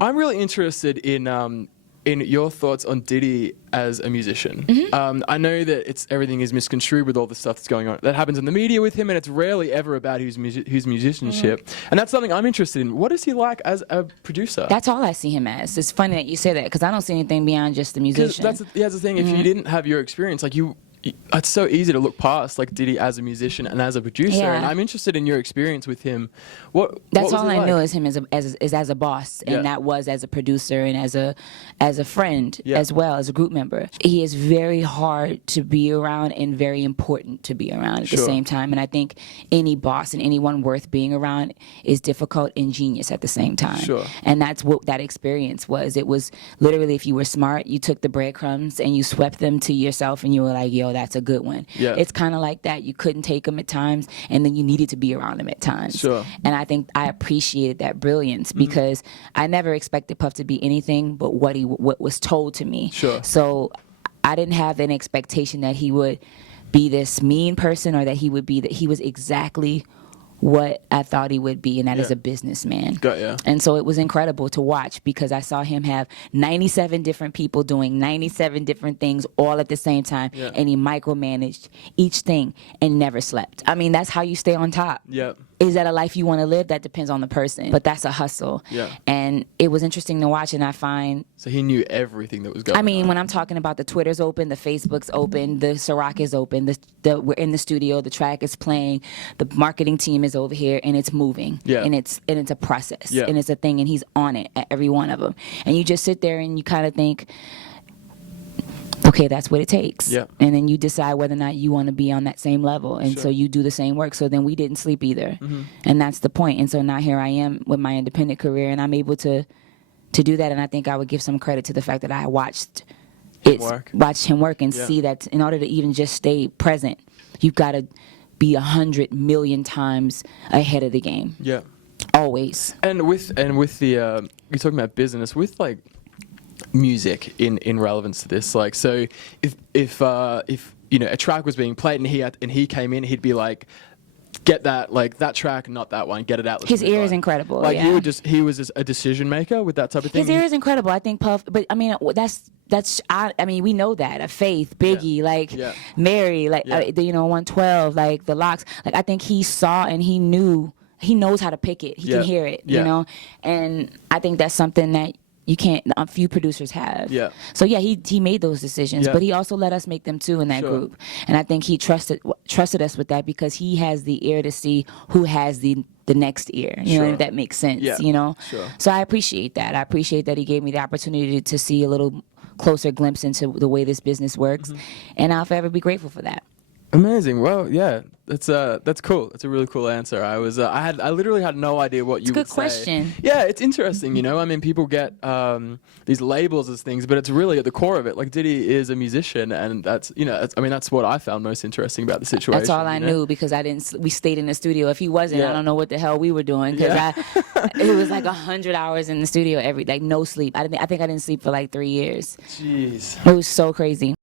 I'm really interested in your thoughts on Diddy as a musician. I know that everything is misconstrued with all the stuff that's going on that happens in the media with him, and it's rarely ever about his musicianship. And that's something I'm interested in. What is he like as a producer? That's all I see him as. It's funny that you say that because I don't see anything beyond just the musician. That's the thing. If you didn't have your experience, like it's so easy to look past like Diddy as a musician and as a producer, and I'm interested in your experience with him. That's all I like? know is him as a boss, and that was as a producer and as a friend as well, as a group member. He is very hard to be around and very important to be around at the same time. And I think any boss and anyone worth being around is difficult and genius at the same time. And that's what that experience was. It was literally, if you were smart, you took the breadcrumbs and you swept them to yourself, and you were like, yo, that's a good one. It's kind of like that. You couldn't take them at times, and then you needed to be around them at times. And I think I appreciated that brilliance because I never expected Puff to be anything but what was told to me. So I didn't have an expectation that he would be this mean person, or that he was exactly what I thought he would be, and that is a businessman. And so it was incredible to watch because I saw him have 97 different people doing 97 different things all at the same time, and he micromanaged each thing and never slept. I mean, that's how you stay on top. Is that a life you want to live? That depends on the person, but that's a hustle. And it was interesting to watch, and I find... So he knew everything that was going on. I mean, when I'm talking about the Twitter's open, the Facebook's open, the Ciroc is open, we're in the studio, the track is playing, the marketing team is over here, and it's moving. And it's a process, and it's a thing, and he's on it at every one of them. And you just sit there and you kind of think, okay, that's what it takes. And then you decide whether or not you want to be on that same level. And so you do the same work. So then we didn't sleep either. And that's the point. And so now here I am with my independent career, and I'm able to do that. And I think I would give some credit to the fact that I watched him work and see that in order to even just stay present, you've got to be 100 million times ahead of the game. Always. And with the you're talking about business, with like music in relevance to this, like, so if you know a track was being played and he came in, he'd be like, get that, like, that track, not that one, get it out. His ear is incredible. Like he was just a decision maker with that type of thing. His ear is incredible. I think Puff, but I mean I mean we know that Faith, Biggie, like Mary, like 112, like the Locks. Like I think he saw and he knew, he knows how to pick it. He can hear it, you know, and I think that's something that you can't, a few producers have. So he made those decisions, but he also let us make them too in that group. And I think he trusted us with that because he has the ear to see who has the next ear. You know, if that makes sense. You know. So I appreciate that. I appreciate that he gave me the opportunity to see a little closer glimpse into the way this business works, and I'll forever be grateful for that. Amazing. Well, yeah, that's cool. That's a really cool answer. I literally had no idea what you would say. It's a good question. Yeah, it's interesting. You know, I mean, people get these labels as things, but it's really at the core of it. Like Diddy is a musician, and that's that's what I found most interesting about the situation. That's all I knew because we stayed in the studio. If he wasn't, I don't know what the hell we were doing because it was like 100 hours in the studio every day, no sleep. I think I didn't sleep for like 3 years. Jeez. It was so crazy.